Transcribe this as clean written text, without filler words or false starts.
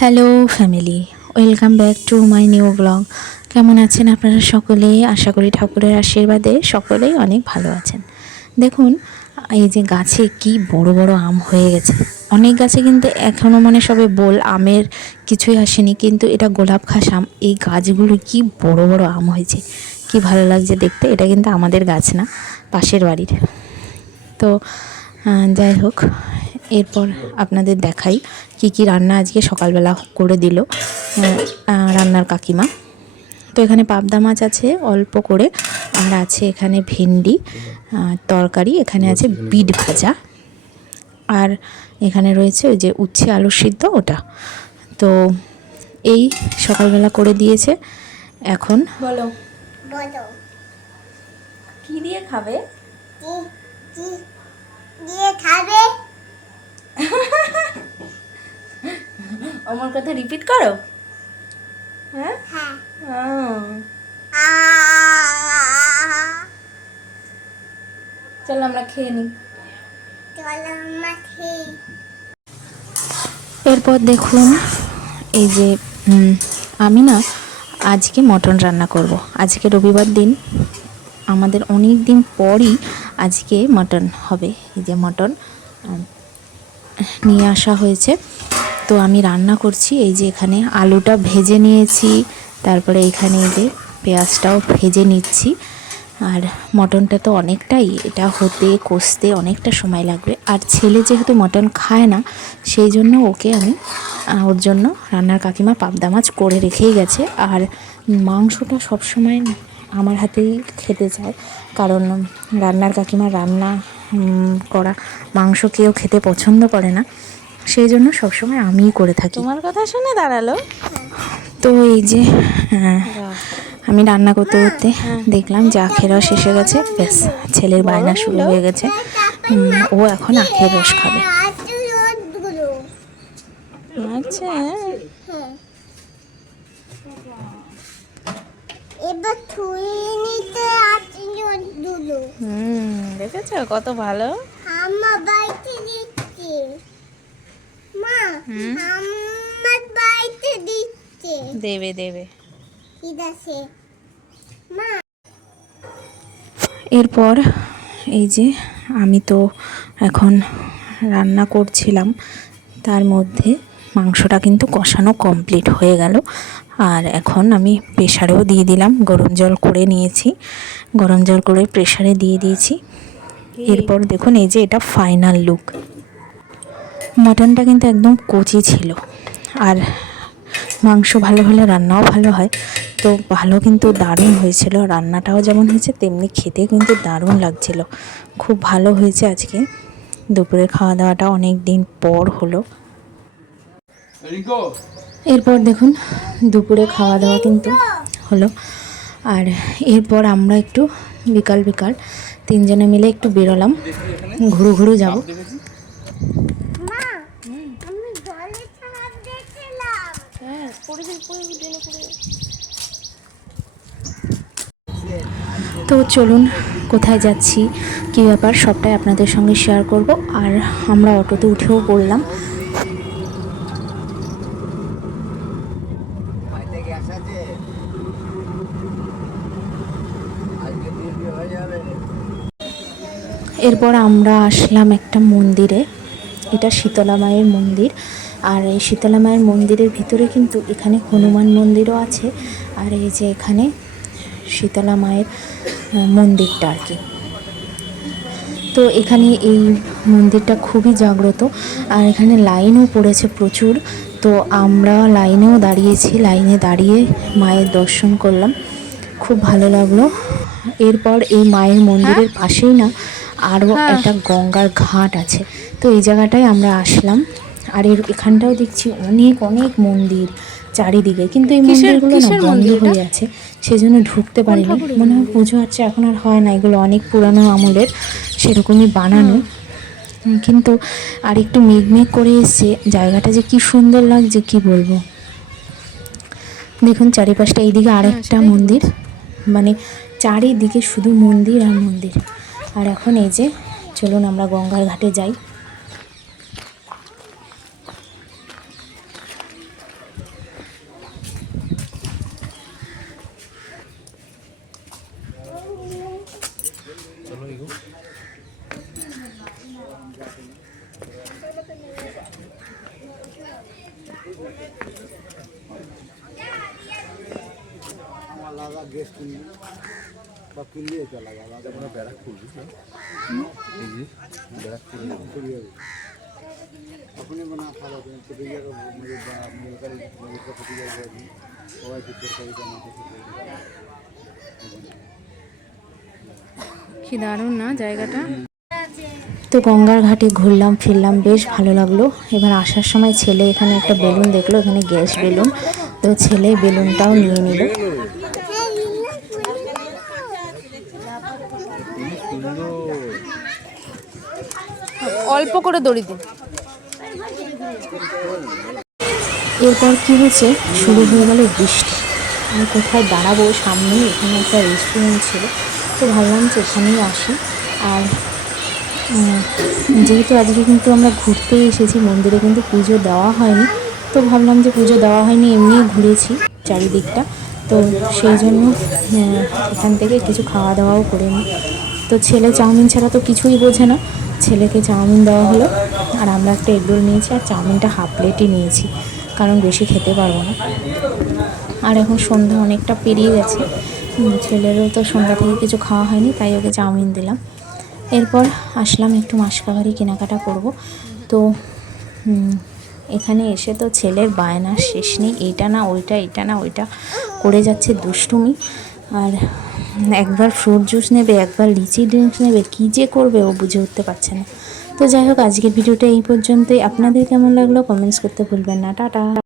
Hello family, welcome back to my new blog. কেমন আছেন আপনারা সকলেই? আশা করি ঠাকুরের আশীর্বাদে সকলেই অনেক ভালো আছেন। দেখুন, এই যে গাছে কি বড় বড় আম হয়ে গেছে। অনেক গাছে কিন্তু এখনও সবে বোল, আমের কিছুই আসেনি, কিন্তু এটা গোলাপ খাস আম। এই গাছগুলো কি বড় বড় আম হয়েছে, কি ভালো লাগছে দেখতে। এটা কিন্তু আমাদের গাছ না, পাশের বাড়ির। তো যাই হোক, এরপর আপনাদের দেখাই কি কি রান্না আজকে সকালবেলা করে দিল রান্নার কাকিমা। তো এখানে পাবদা মাছ আছে অল্প করে, আর আছে এখানে ভেন্ডি তরকারি, এখানে আছে বিট ভাজা, আর এখানে রয়েছে ওই যে উচ্ছে আলু সিদ্ধ ওটা। তো এই সকালবেলা করে দিয়েছে। এখন বলো বলো কি দিয়ে খাবে? কি দিয়ে খাবে? আমার কথা রিপিট করো। হ্যাঁ, চলো আমরা খেয়ে নিই। এরপর দেখুন, এই যে আমি না আজকে মটন রান্না করব। আজকে রবিবার দিন, আমাদের অনেক দিন পরই আজকে মটন হবে। এই যে মটন নিয়ে আসা হয়েছে, তো আমি রান্না করছি। এই যে এখানে আলুটা ভেজে নিয়েছি, তারপরে এখানে এই যে পেঁয়াজটাও ভেজে নিচ্ছি। আর মটনটা তো অনেকটাই, এটা হতে কষতে অনেকটা সময় লাগবে। আর ছেলে যেহেতু মটন খায় না, সেই জন্য ওকে আমি ওর জন্য রান্নার কাকিমা পাবদা মাছ করে রেখেই গেছে। আর মাংসটা সবসময় আমার হাতেই খেতে চায়, কারণ রান্নার কাকিমা রান্না করা মাংস কেউ খেতে পছন্দ করে না, সেই জন্য সবসময় আমিই করে থাকি। তোমার কথা শুনে দাঁড়ালো। তো এই যে আমি রান্না করতে করতে দেখলাম যে আখের রস এসে গেছে। ব্যাস, ছেলের বায়না শুরু হয়ে গেছে। ও এখন আখের রস খাবে। আচ্ছা, এবার ছুঁয়ে নিতে দুলো দেখেছো কত ভালো। আমার বাড়িতে দিচ্ছে মা, আমার বাড়িতে দিচ্ছে। দেবে দেবে। ঠিক আছে মা। এরপর এই যে আমি তো এখন রান্না করছিলাম, তার মধ্যে মাংসটা কিন্তু কষানো কমপ্লিট হয়ে গেল। আর এখন আমি প্রেশারেও দিয়ে দিলাম, গরম জল করে নিয়েছি, গরম জল করে প্রেশারে দিয়ে দিয়েছি। এরপর দেখুন, এই যে এটা ফাইনাল লুক। মাটনটা কিন্তু একদম কচি ছিল, আর মাংস ভালো হলে রান্নাও ভালো হয়। তো ভালো, কিন্তু দারুণ হয়েছিল। রান্নাটাও যেমন হয়েছে তেমনি খেতে কিন্তু দারুণ লাগছিল। খুব ভালো হয়েছে। আজকে দুপুরের খাওয়া দাওয়াটা অনেক দিন পর হলো। এরপর দেখুন, দুপুরে খাওয়া দাওয়া কিন্তু হলো। আর এরপর আমরা একটু বিকাল বিকাল তিনজনে মিলে একটু বেরোলাম, ঘুরু ঘুরু যাব। মা, আমি জলে ছাপ দেখলাম। হ্যাঁ, পড়ে জেনে পড়ে। তো চলুন, কোথায় যাচ্ছি, কী ব্যাপার, সবটাই আপনাদের সঙ্গে শেয়ার করব। আর আমরা অটোতে উঠেও পড়লাম। এরপর আমরা আসলাম একটা মন্দিরে, এটা শীতলা মায়ের মন্দির। আর এই শীতলা মায়ের মন্দিরের ভিতরে কিন্তু এখানে হনুমান মন্দিরও আছে। আর এই যে এখানে শীতলা মায়ের মন্দিরটা আর কি। তো এখানে এই মন্দিরটা খুবই জাগ্রত, আর এখানে লাইনও পড়েছে প্রচুর। তো আমরা লাইনেও দাঁড়িয়েছি, লাইনে দাঁড়িয়ে মায়ের দর্শন করলাম, খুব ভালো লাগলো। এরপর এই মায়ের মন্দিরের পাশেই না আরও একটা গঙ্গার ঘাট আছে। তো এই জায়গাটায় আমরা আসলাম। আর এখানটাও দেখছি অনেক অনেক মন্দির চারিদিকে, কিন্তু এই মন্দিরগুলো না বন্ধ হয়ে আছে, সেজন্য ঢুকতে পারিনি। মনে হয় পুজো হচ্ছে, এখন আর হয় না, এগুলো অনেক পুরানো আমলের, সেরকমই বানানো। কিন্তু আর একটু মেঘমেঘ করে এসছে, জায়গাটা যে কি সুন্দর লাগছে কি বলবো। দেখুন চারিপাশটা, এইদিকে আরেকটা মন্দির, মানে চারিদিকে শুধু মন্দির আর মন্দির। আর এখন এই যে চলুন আমরা গঙ্গার ঘাটে যাই। लगा गैस किनलिए क्या लगा अपना बैरकपुर बैरकपुर अपने बना खा लो भैया को मेरे भतीजा सबाई तरकारी बनाते কি দারুণ না জায়গাটা। তো গঙ্গার ঘাটে ঘুরলাম ফিরলাম, বেশ ভালো লাগলো। এবার আসার সময় ছেলে এখানে একটা বেলুন দেখলো, এখানে গ্যাস বেলুন, তো ছেলে বেলুনটাও নিয়ে নিল। অল্প করে দড়ি দিন। এরপর কি হয়েছে, শুরু হয়ে গেল বৃষ্টি। আমি কোথায় দাঁড়াবো, সামনেই এখানে একটা রেস্টুরেন্ট ছিল, তো ভাবলাম যে এখানেই আসি। আর যেহেতু আজকে কিন্তু আমরা ঘুরতে এসেছি, মন্দিরে কিন্তু পুজো দেওয়া হয়নি, তো ভাবলাম যে পুজো দেওয়া হয়নি, এমনি ঘুরেছি চারিদিকটা, তো সেই জন্য এখান থেকে কিছু খাওয়া দাওয়াও করে নিই। তো ছেলে চাউমিন ছাড়া তো কিছুই বোঝে না, ছেলেকে চাউমিন দেওয়া হলো, আর আমরা একটা এগরোল নিয়েছি, আর চাউমিনটা হাফ প্লেটই নিয়েছি, কারণ বেশি খেতে পারবো না। আর এখন সন্ধ্যা অনেকটা পেরিয়ে গেছে, ছেলেরও তো সন্ধ্যা থেকে কিছু খাওয়া হয়নি, তাই ওকে চাউমিন দিলাম। এরপর আসলাম একটু মাসকাবারি কেনাকাটা করব। তো এখানে এসে তো ছেলের বায়নার শেষ নেই, এইটা না ওইটা, এটা না ওইটা করে যাচ্ছে দুষ্টুমি। আর একবার ফ্রুট জুস নেবে, একবার লিচি ড্রিঙ্কস নেবে, কী যে করবে ও বুঝে উঠতে পারছে না। তো যাই হোক, আজকের ভিডিওটা এই পর্যন্তই। আপনাদের কেমন লাগলো কমেন্টস করতে ভুলবেন না। টাটা।